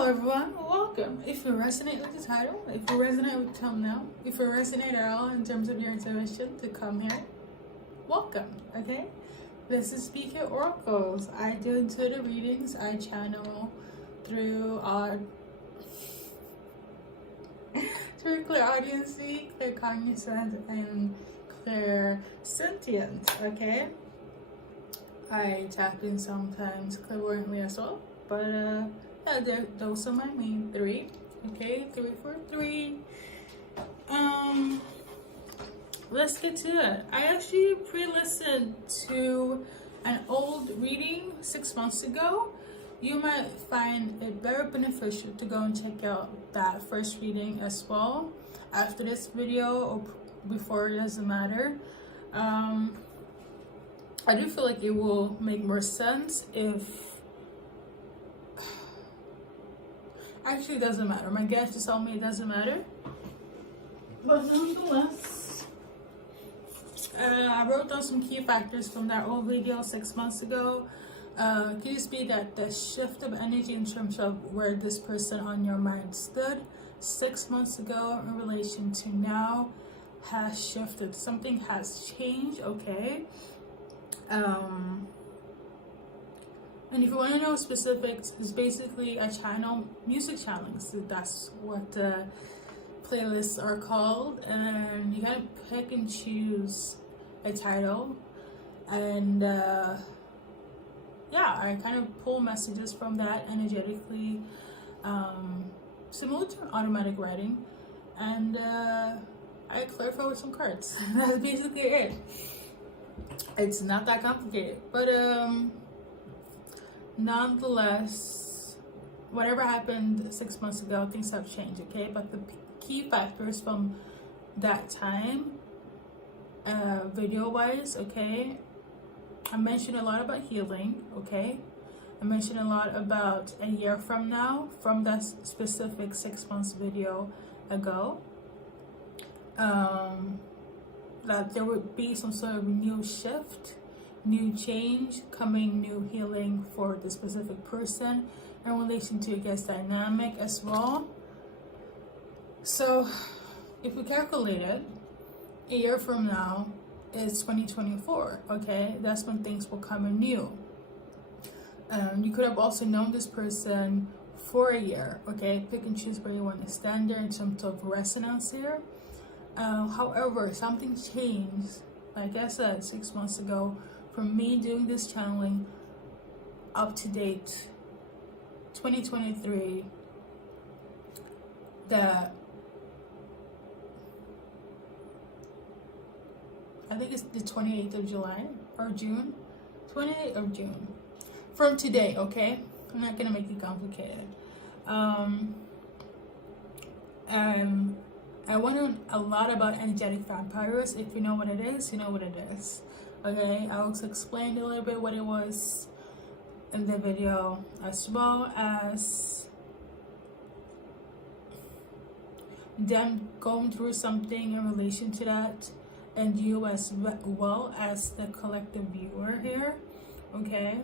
Hello everyone, welcome. If you resonate with the title, if you resonate with the thumbnail, if you resonate at all in terms of your intuition to come here, welcome, okay? This is BKA Oracles. I do intuitive readings. I channel through Clairaudience, Claircognizance, and Clairsentient, okay? I tap in sometimes clairvoyantly as well, but yeah, those are my main three. Okay, 343. Let's get to it. I actually pre-listened to an old reading 6 months ago. You might find it very beneficial to go and check out that first reading as well after this video or before, it doesn't matter. I do feel like it will make more sense if actually it doesn't matter. My guest just told me it doesn't matter, but nonetheless, I wrote down some key factors from that old video 6 months ago. Could just be that the shift of energy in terms of where this person on your mind stood 6 months ago in relation to now has shifted. Something has changed, okay? And if you want to know specifics, it's basically a channel, music channels. So that's what the playlists are called. And you gotta pick and choose a title. And yeah, I kind of pull messages from that energetically, similar to an automatic writing. And I clarify with some cards. That's basically it. It's not that complicated, but nonetheless, whatever happened 6 months ago, things have changed, okay? But the key factors from that time, video-wise, okay? I mentioned a lot about healing, okay? I mentioned a lot about a year from now, from that specific 6 months video ago. That there would be some sort of new shift, new change coming, new healing for the specific person in relation to, I guess, dynamic as well. So if we calculate it, a year from now is 2024, okay? That's when things will come anew. You could have also known this person for a year, okay? Pick and choose where you want to stand there in terms of resonance here. However, something changed, like I said, 6 months ago, from me doing this channeling up to date 2023, that I think it's the 28th of July or June, 28th of June from today, okay? I'm not gonna make it complicated. I wonder a lot about energetic vampires. If you know what it is, you know what it is. Okay, I also explained a little bit what it was in the video, as well as them going through something in relation to that, and you as well as the collective viewer here. Okay,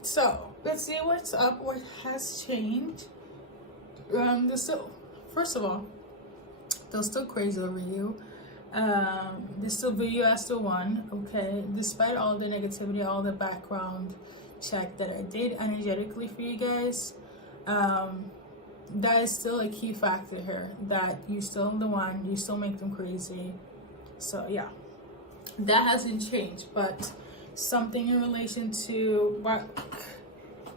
so let's see what's up, what has changed. First of all, they're still crazy over you. They still view you as the one, okay? Despite all the negativity, all the background check that I did energetically for you guys, that is still a key factor here, that you still the one, you still make them crazy. So yeah, that hasn't changed, but something in relation to what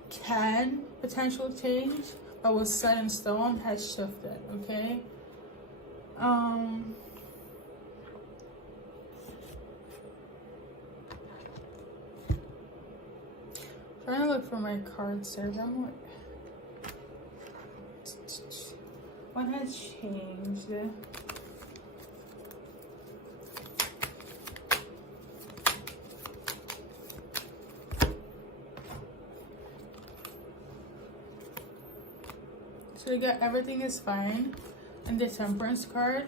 can potential change, but was set in stone, has shifted, okay? Trying to look for my cards there. What has changed? So we got everything is fine, and the Temperance card.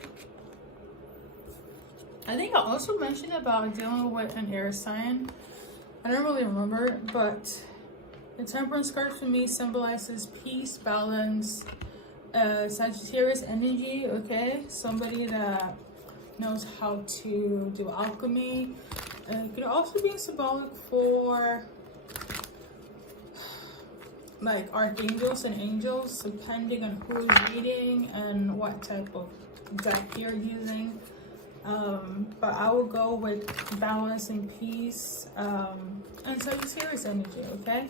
I think I also mentioned about dealing with an air sign. I don't really remember, but The Temperance card for me symbolizes peace, balance, Sagittarius energy, okay? Somebody that knows how to do alchemy. It could also be symbolic for like archangels and angels, depending on who is reading and what type of deck you're using. But I will go with balance and peace and Sagittarius energy, okay?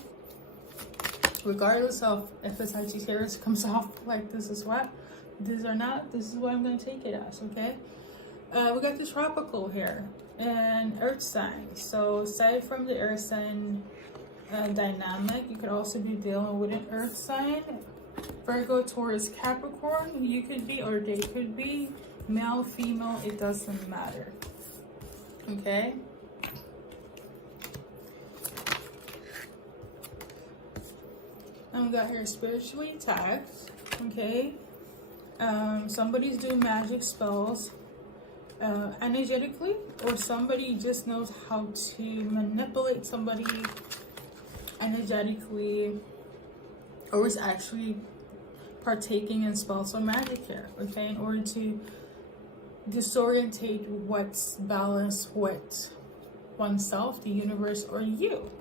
Regardless of if the Sagittarius comes off like this is what, this or not, this is what I'm going to take it as, okay? We got the tropical here and earth sign. So aside from the earth sign dynamic, you could also be dealing with an earth sign. Virgo, Taurus, Capricorn, you could be, or they could be, male, female, it doesn't matter, okay? And we got here spiritually attacked, okay? Somebody's doing magic spells energetically, or somebody just knows how to manipulate somebody energetically, or is actually partaking in spells or magic here, okay, in order to disorientate what's balanced with oneself, the universe, or you,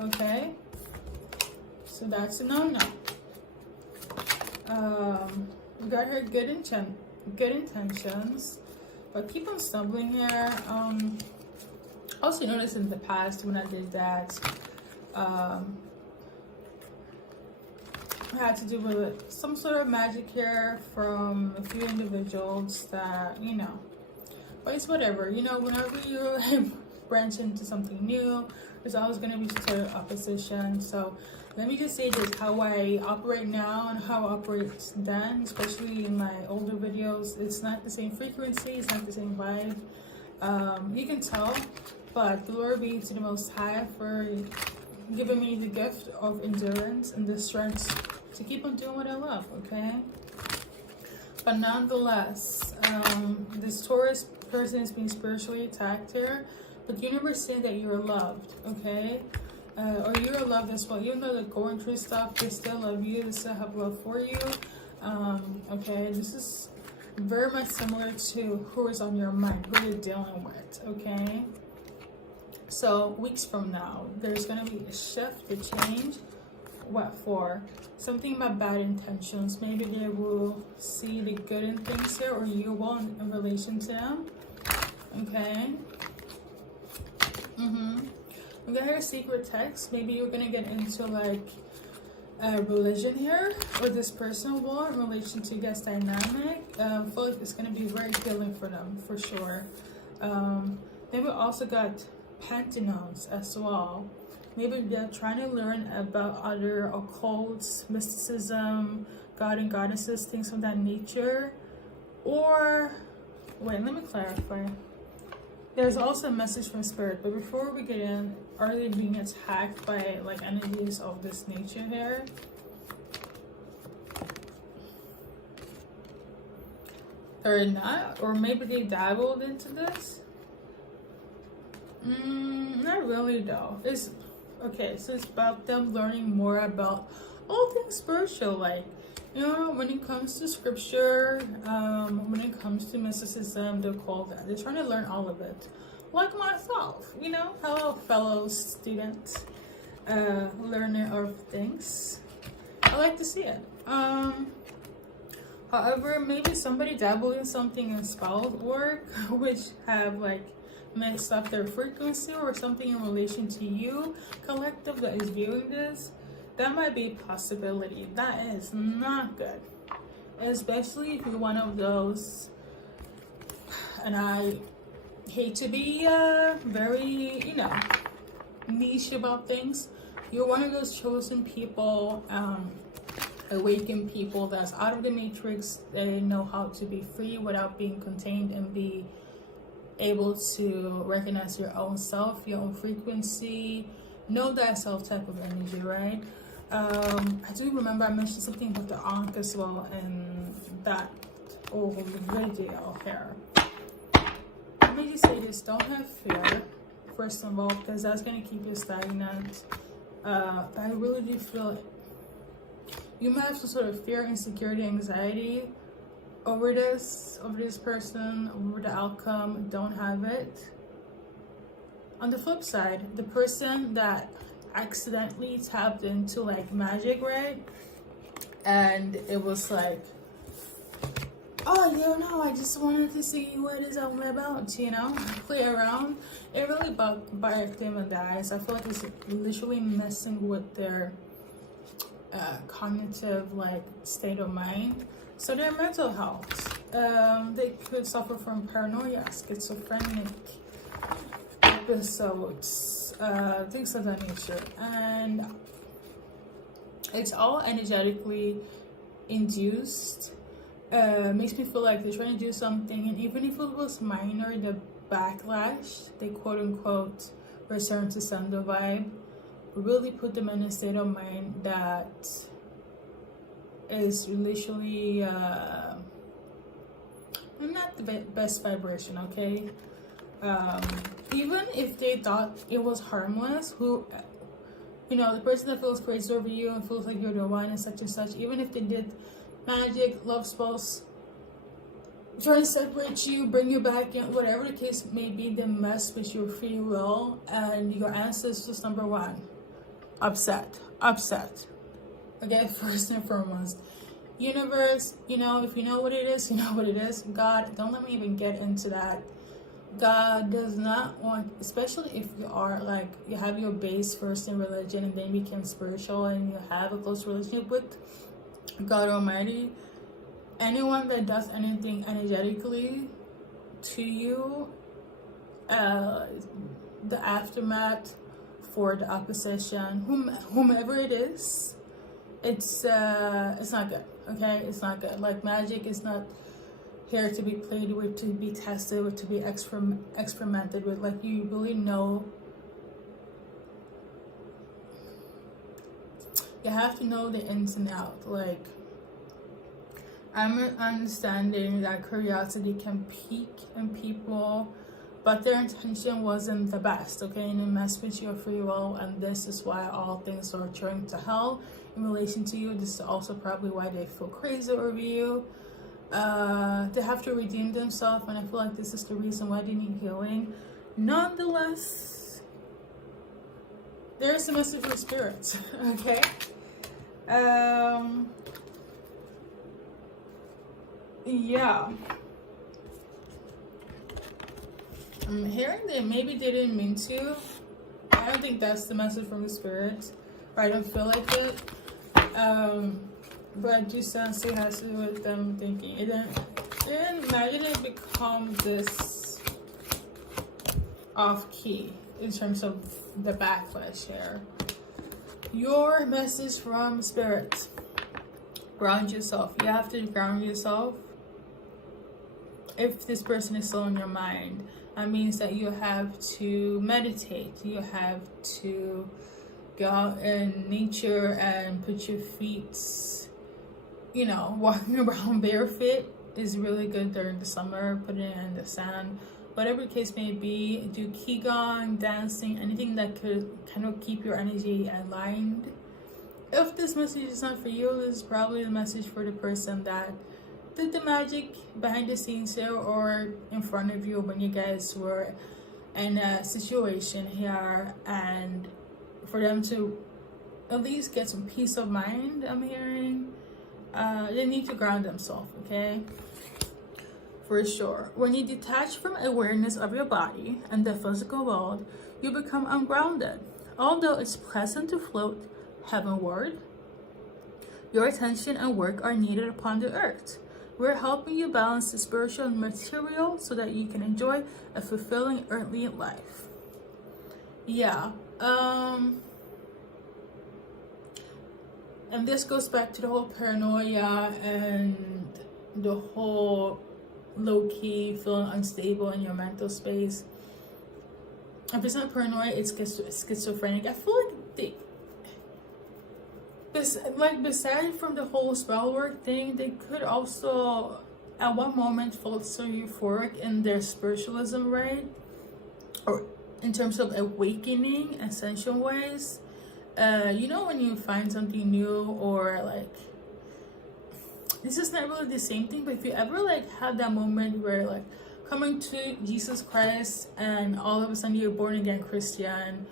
okay? So that's a no-no. We got here good intentions, but keep on stumbling here. Also noticed in the past when I did that, I had to do with some sort of magic here from a few individuals that, you know, but it's whatever, you know, whenever you branch into something new, there's always going to be some sort of opposition. So let me just say this, how I operate now and how I operate then, especially in my older videos, it's not the same frequency, it's not the same vibe. You can tell, but glory be to the Most High for giving me the gift of endurance and the strength to keep on doing what I love, okay? But nonetheless, this Taurus person is being spiritually attacked here, but the universe saying that you're loved, okay? Or you're loved as well. Even though they're going through stuff, they still love you, they still have love for you, okay? This is very much similar to who is on your mind, who you're dealing with, okay? So weeks from now, there's going to be a shift, a change. What for? Something about bad intentions. Maybe they will see the good in things here, or you will in relation to them. Okay. We got here a secret text. Maybe you're going to get into like a religion here, or this person will in relation to guest dynamic. I feel like it's going to be very healing for them, for sure. Then we also got Pentacles as well. Maybe they're trying to learn about other occults, mysticism, god and goddesses, things of that nature. Or, wait, let me clarify. There's also a message from spirit, but before we get in, are they being attacked by like energies of this nature here? Or not? Or maybe they dabbled into this? Not really though. It's okay, so it's about them learning more about all things spiritual, like, you know, when it comes to scripture, when it comes to mysticism, the occult, they're trying to learn all of it. Like myself, you know, hello fellow student, learner of things. I like to see it. However, maybe somebody dabbled in something in Spellwork, which have like mixed up their frequency or something in relation to you, collective that is viewing this. That might be a possibility. That is not good, especially if you're one of those, and I hate to be very, you know, niche about things. You're one of those chosen people, awakened people that's out of the matrix. They know how to be free without being contained and be able to recognize your own self, your own frequency, know that self type of energy, right? I do remember I mentioned something about the Ankh as well in that old video here. Let me just say this, don't have fear, first of all, because that's going to keep you stagnant. But I really do feel you might have some sort of fear, insecurity, anxiety over this person, over the outcome. Don't have it. On the flip side, the person that accidentally tapped into like magic, right? And it was like, oh, you know, I just wanted to see what is all about, you know, play around. It really bugged them in the eyes. I feel like it's literally messing with their cognitive like state of mind. So their mental health, they could suffer from paranoia, schizophrenic episodes, things of that nature, and it's all energetically induced. Makes me feel like they're trying to do something, and even if it was minor, the backlash, they quote unquote return to sender vibe, really put them in a state of mind that is literally not the best vibration, okay? Even if they thought it was harmless, who, you know, the person that feels crazy over you and feels like you're the one and such, even if they did magic, love spells, trying to separate you, bring you back in, whatever the case may be, they mess with your free will and your ancestors. Number one, upset. Okay, first and foremost, universe, you know, if you know what it is, you know what it is. God, don't let me even get into that. God does not want, especially if you are like, you have your base first in religion and then you become spiritual and you have a close relationship with God Almighty, anyone that does anything energetically to you, the aftermath for the opposition, whomever it is, it's not good. Okay, it's not good. Like, magic is not here to be played with, to be tested with, to be experimented with. Like, you really know, you have to know the ins and outs. Like, I'm understanding that curiosity can peak in people, but their intention wasn't the best, okay? And it messed with your free will, and this is why all things are turning to hell in relation to you. This is also probably why they feel crazy over you. They have to redeem themselves, and I feel like this is the reason why they need healing. Nonetheless, there's a message for spirits, okay? Yeah. I'm hearing that maybe they didn't mean to. I don't think that's the message from the spirits, or I don't feel like it. But I do sense it has to do with them thinking. It didn't imagine it become this off key in terms of the backlash here. Your message from spirit: ground yourself. You have to ground yourself. If this person is still in your mind, that means that you have to meditate. You have to go out in nature and put your feet, you know, walking around barefoot is really good during the summer. Put it in the sand, whatever the case may be. Do qigong, dancing, anything that could kind of keep your energy aligned. If this message is not for you, this is probably the message for the person that did the magic behind the scenes here or in front of you when you guys were in a situation here, and for them to at least get some peace of mind. I'm hearing they need to ground themselves, okay? For sure. When you detach from awareness of your body and the physical world, you become ungrounded. Although it's pleasant to float heavenward, your attention and work are needed upon the earth. We're helping you balance the spiritual and material so that you can enjoy a fulfilling earthly life. Yeah. And this goes back to the whole paranoia and the whole low-key feeling unstable in your mental space. If it's not paranoia, it's schizophrenic. I feel like beside from the whole spellwork thing, they could also at one moment feel so euphoric in their spiritualism, right? Or in terms of awakening, ascension ways. You know, when you find something new, or like, this is not really the same thing, but if you ever like have that moment where like coming to Jesus Christ and all of a sudden you're born again Christian,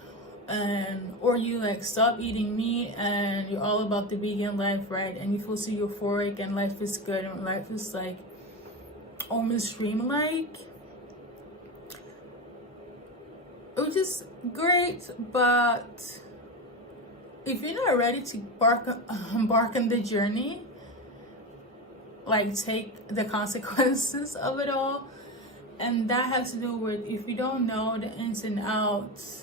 and or you like stop eating meat and you're all about the vegan life, right? And you feel so euphoric and life is good and life is like almost dreamlike, which is great. But if you're not ready to embark on the journey, like take the consequences of it all, and that has to do with, if you don't know the ins and outs,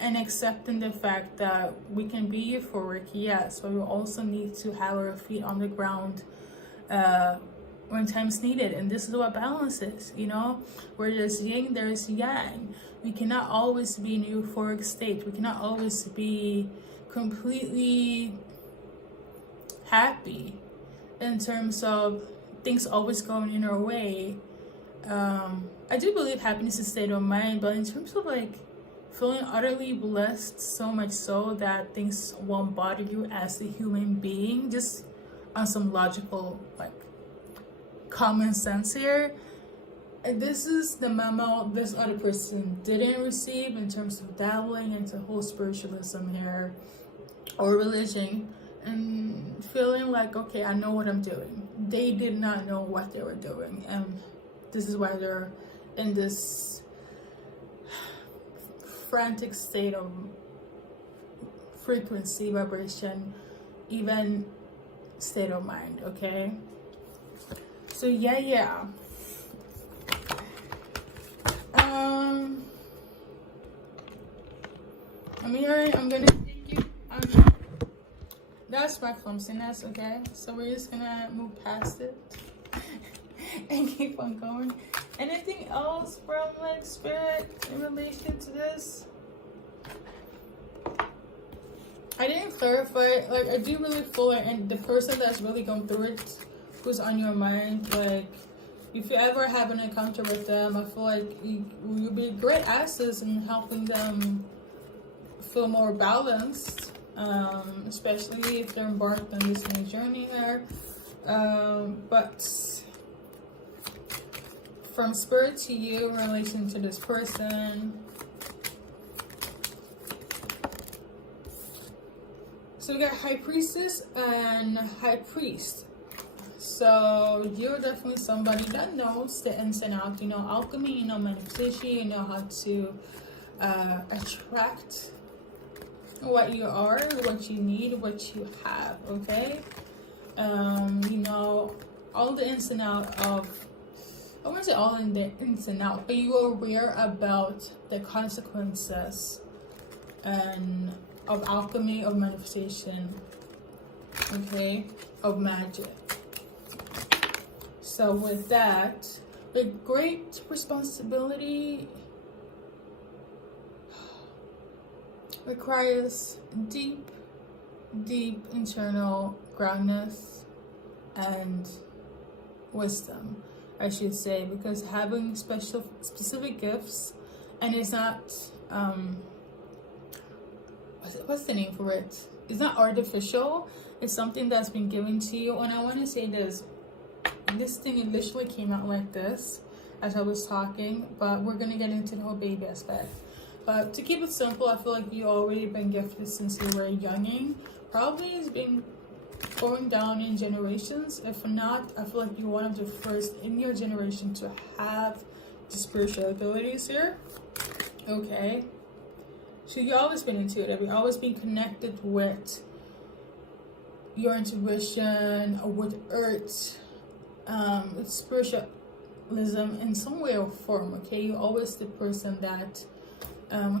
and accepting the fact that we can be euphoric, yes, but we also need to have our feet on the ground when time's needed. And this is what balance is, you know, where there's yin, there's yang. We cannot always be in a euphoric state. We cannot always be completely happy in terms of things always going in our way. I do believe happiness is a state of mind, but in terms of like feeling utterly blessed, so much so that things won't bother you as a human being, just on some logical, like, common sense here. And this is the memo this other person didn't receive in terms of dabbling into whole spiritualism here, or religion, and feeling like, okay, I know what I'm doing. They did not know what they were doing, and this is why they're in this frantic state of frequency, vibration, even state of mind. Okay, so yeah. I'm here. I'm gonna take you. That's my clumsiness. Okay, so we're just gonna move past it and keep on going. Anything else from like spirit in relation to this? I didn't clarify. Like, I do really feel like, and the person that's really going through it, who's on your mind, like, if you ever have an encounter with them, I feel like you'll be great assets in helping them feel more balanced, especially if they're embarked on this new journey here. But from spirit to you in relation to this person. So we got High Priestess and High Priest. So you're definitely somebody that knows the ins and outs, you know, alchemy, you know, manifestation, you know how to attract what you are, what you need, what you have, okay? You know, all the ins and outs of, I wouldn't say all in the ins and outs, but you are aware about the consequences and of alchemy, of manifestation, okay, of magic. So with that, with great responsibility requires deep internal groundness and wisdom, I should say, because having specific gifts, and it's not what's the name for it? It's not artificial. It's something that's been given to you. And I want to say this thing initially came out like this as I was talking, but we're gonna get into the whole baby aspect. But to keep it simple, I feel like you already been gifted since you were a youngin. Probably it's been going down in generations. If not, I feel like you're one of the first in your generation to have the spiritual abilities here. Okay. So you've always been intuitive. You've always been connected with your intuition, or with earth, with spiritualism in some way or form. Okay, you're always the person that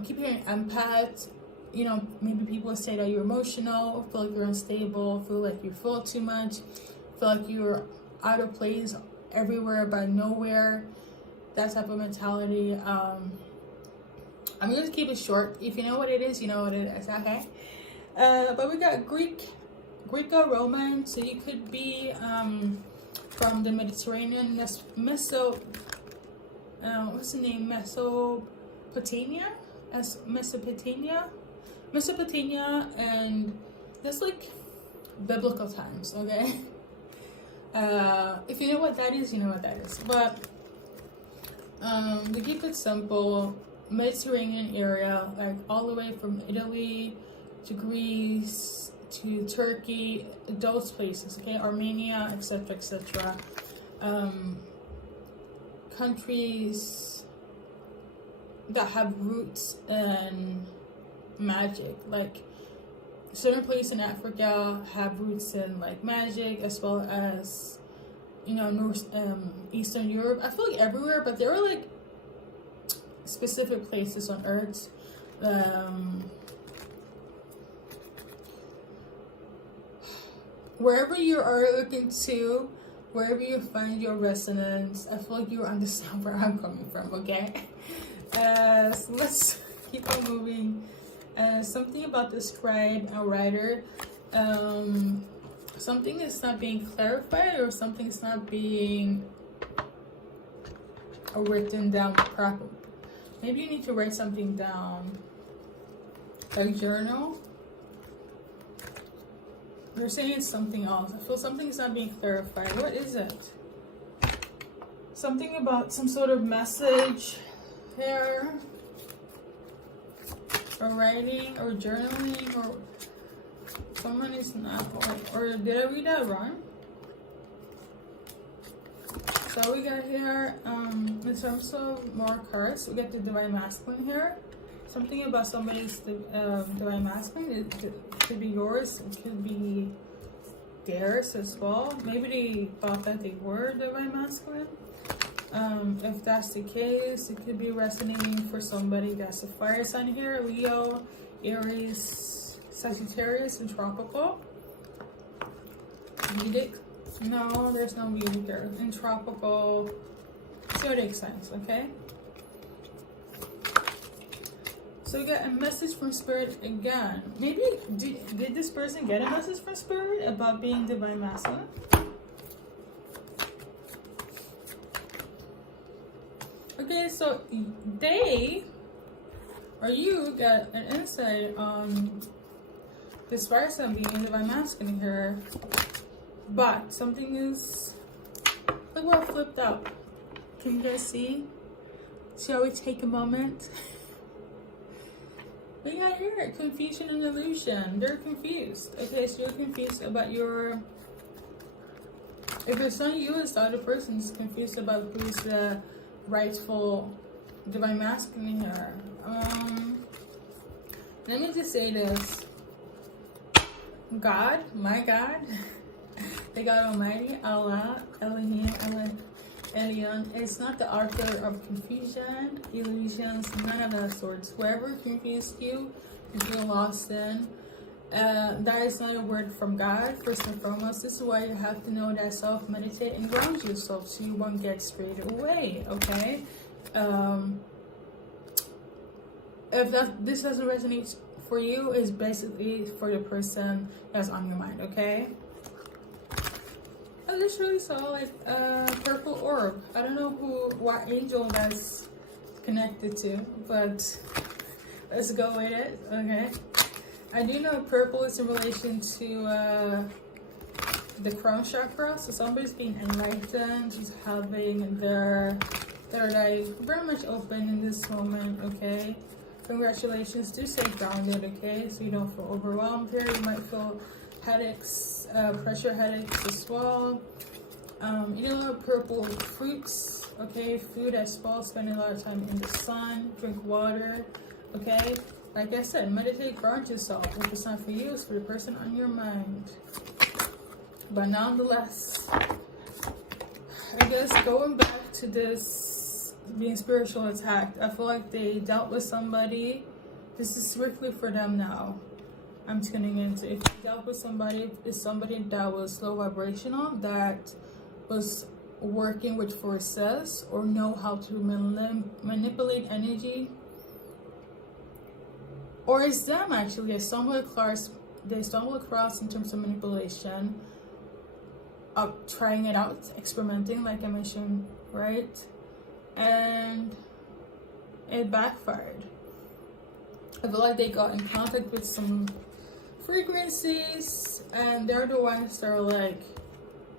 keep hearing empath. You know, maybe people say that you're emotional, feel like you're unstable, feel like you feel too much, feel like you're out of place everywhere but nowhere. That type of mentality. I'm going to keep it short. If you know what it is, you know what it is, okay? But we got Greco-Roman, so you could be from the Mediterranean, what's the name? Mesopotamia? as Mesopotamia, and just like biblical times, okay? If you know what that is, you know what that is. But to keep it simple, Mediterranean area, like all the way from Italy to Greece to Turkey, those places, okay, Armenia, etc., etc. Countries that have roots in magic, like certain places in Africa have roots in like magic, as well as, you know, Eastern Europe. I feel like everywhere, but there are like specific places on Earth. Wherever you are looking to, wherever you find your resonance, I feel like you understand where I'm coming from, okay? So let's keep on moving. Something about the scribe and writer. Something is not being clarified, or something is not being written down properly. Maybe you need to write something down. Like journal. They're saying it's something else. I feel something is not being clarified. What is it? Something about some sort of message here, or writing, or journaling, or someone is not, or did I read that wrong? So we got here, in terms of more cards, we get the Divine Masculine here. Something about somebody's Divine Masculine. It could be yours, it could be theirs as well. Maybe they thought that they were Divine Masculine. If that's the case, it could be resonating for somebody that's a fire sign here: Leo, Aries, Sagittarius, and Tropical. Vedic. No, there's no Vedic here. In Tropical, zodiac signs, okay? So we got a message from Spirit again. Maybe, did this person get a message from Spirit about being Divine Masculine? Okay, so they, or you, got an insight on this person being Divine Masculine here. But something is, look what flipped out. Can you guys see? Shall we take a moment? We got here, confusion and illusion. They're confused. Okay, so you're confused about your, if it's not you, it's the other person's confused about who's the rightful Divine Masculine here. Let me just say this. God, my God, the God Almighty, Allah, Elohim, Elion, is not the author of confusion, illusions, none of that sorts. Wherever confused you, if you're lost in, that is not a word from God. First and foremost, this is why you have to know that self, meditate, and ground yourself so you won't get straight away, okay? If this doesn't resonate for you, is basically for the person that's on your mind, okay? I literally saw like a purple orb. I don't know what angel that's connected to, but let's go with it, okay? I do know purple is in relation to the crown chakra, so somebody's being enlightened, just having their eye very much open in this moment, okay? Congratulations, do stay grounded, okay? So you don't feel overwhelmed here. You might feel headaches, pressure headaches as well. You know, purple fruits, okay? Food as well, spending a lot of time in the sun, drink water, okay? Like I said, meditate, ground yourself. If it's not for you, it's for the person on your mind. But nonetheless, I guess going back to this being spiritual attacked, I feel like they dealt with somebody. This is strictly for them now. I'm tuning into, if you dealt with somebody, it's somebody that was low vibrational, that was working with forces or know how to manipulate energy. Or it's them actually. They stumble across in terms of manipulation, of trying it out, experimenting, like I mentioned, right? And it backfired. I feel like they got in contact with some frequencies, and they're the ones that are like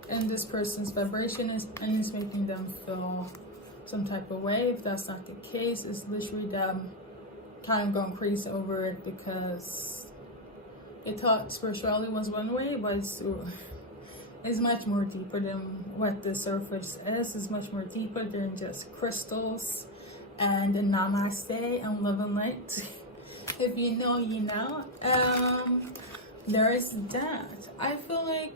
in this person's vibration, and it's making them feel some type of way. If that's not the case, it's literally them kind of going crazy over it, because they thought spirituality was one way, but it's much more deeper than what the surface is. It's much more deeper than just crystals and namaste and love and light. If you know, you know. There is that. I feel like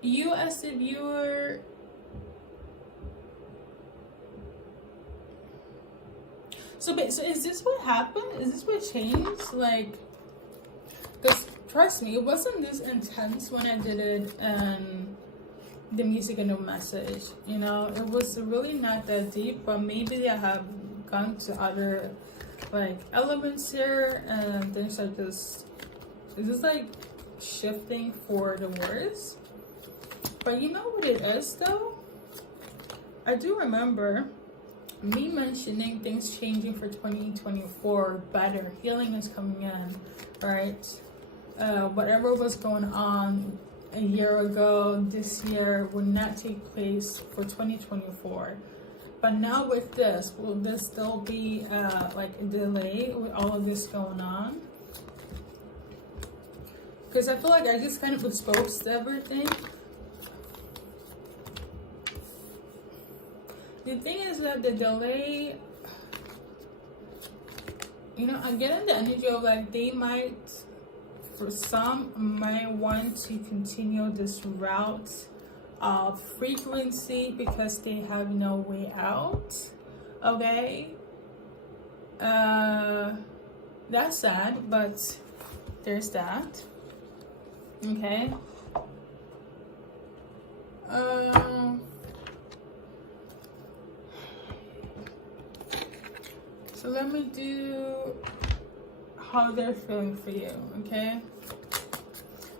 you as the viewer, so is this what happened? Is this what changed? Like, because trust me, it wasn't this intense when I did it and the music and the message, you know. It was really not that deep, but maybe I have gone to other like elements here, and things are just, it's just like shifting for the worse. But you know what it is though? I do remember me mentioning things changing for 2024, better healing is coming in, right? Whatever was going on a year ago, this year will not take place for 2024. But now with this, will this still be like a delay with all of this going on? Because I feel like I just kind of exposed everything. The thing is that the delay, you know, I'm getting the energy of like they might, for some, might want to continue this route of frequency because they have no way out. Okay, that's sad, but there's that. Okay. So let me do how they're feeling for you, okay?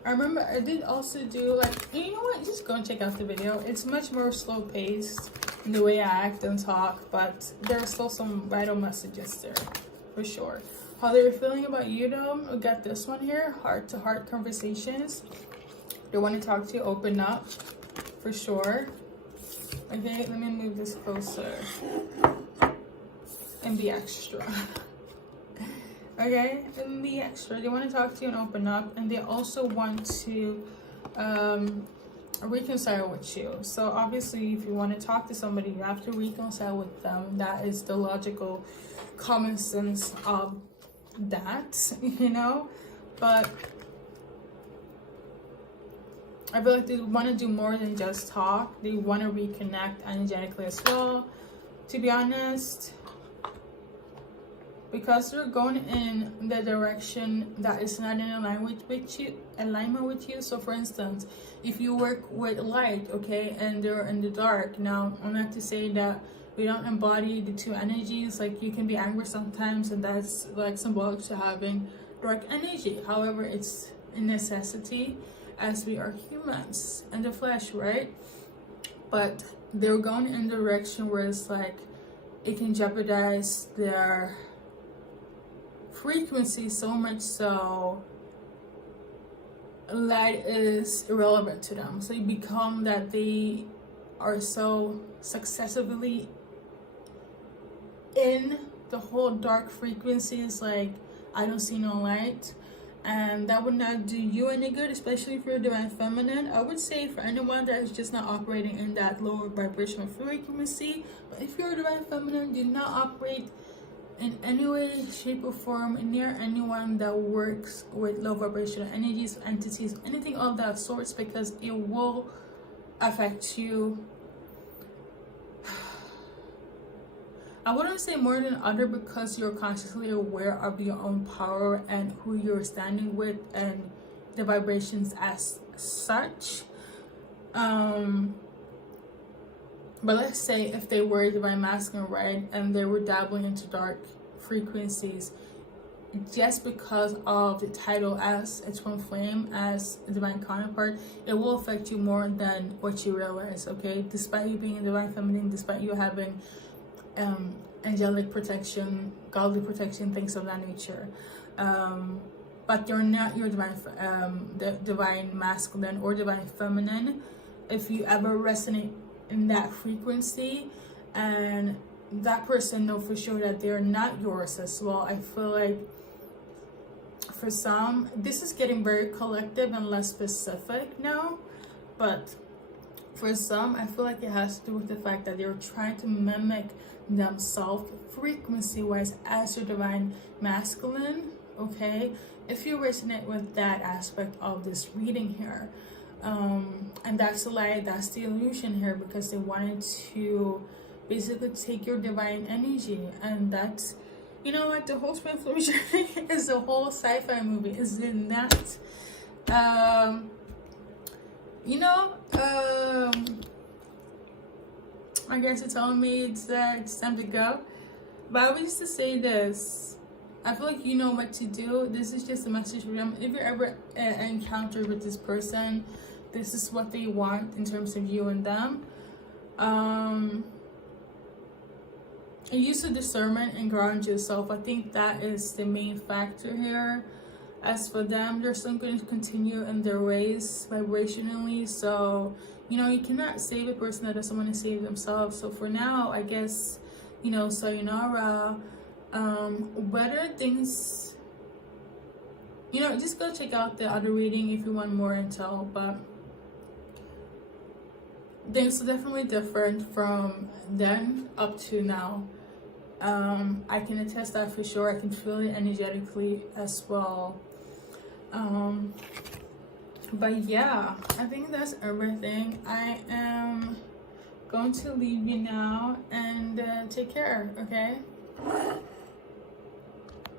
I remember I did also do like, you know what, just go and check out the video. It's much more slow paced in the way I act and talk, but there are still some vital messages there, for sure. How they're feeling about you though, we got this one here, heart to heart conversations. They want to talk to you, open up, for sure. Okay, let me move this closer and be extra. Okay, and be extra. They want to talk to you and open up, and they also want to reconcile with you. So obviously, if you want to talk to somebody, you have to reconcile with them. That is the logical common sense of that, you know. But I feel like they want to do more than just talk. They want to reconnect energetically as well, to be honest, because they're going in the direction that is not in alignment with you. So for instance, if you work with light, okay, and they're in the dark, now I'm not to say that we don't embody the two energies. Like, you can be angry sometimes, and that's like symbolic to having dark energy. However, it's a necessity as we are humans in the flesh, right? But they're going in the direction where it's like it can jeopardize their frequency so much so light is irrelevant to them. So you become that they are so successively in the whole dark frequencies, like I don't see no light, and that would not do you any good, especially if you're divine feminine. I would say for anyone that is just not operating in that lower vibrational frequency. But if you're a divine feminine, do not operate in any way, shape, or form near anyone that works with low vibrational energies, entities, anything of that sorts, because it will affect you. I wouldn't say more than other, because you're consciously aware of your own power and who you're standing with and the vibrations as such. But let's say if they were divine masculine, right, and they were dabbling into dark frequencies, just because of the title as a twin flame, as a divine counterpart, it will affect you more than what you realize, okay? Despite you being a divine feminine, despite you having angelic protection, godly protection, things of that nature. But they're not your divine masculine or divine feminine. If you ever resonate in that frequency, and that person know for sure that they're not yours as well. I feel like for some, this is getting very collective and less specific now, but for some, I feel like it has to do with the fact that they're trying to mimic themselves frequency wise as your divine masculine. Okay, if you resonate with that aspect of this reading here, and that's the lie, that's the illusion here, because they wanted to basically take your divine energy. And that's, you know what, the whole Twinflame journey is a whole sci-fi movie, is it not? You know, I guess you're telling me it's time to go, but I was just to say this, I feel like you know what to do. This is just a message for them. If you're ever encountered with this person, this is what they want in terms of you and them. Use of discernment and ground yourself. I think that is the main factor here. As for them, they're still going to continue in their ways vibrationally. So, you know, you cannot save a person that doesn't want to save themselves. So for now, I guess, you know, sayonara. Whether things, you know, just go check out the other reading if you want more intel, but things are definitely different from then up to now. I can attest that for sure. I can feel it energetically as well. But yeah, I think that's everything. I am going to leave you now, and take care, okay?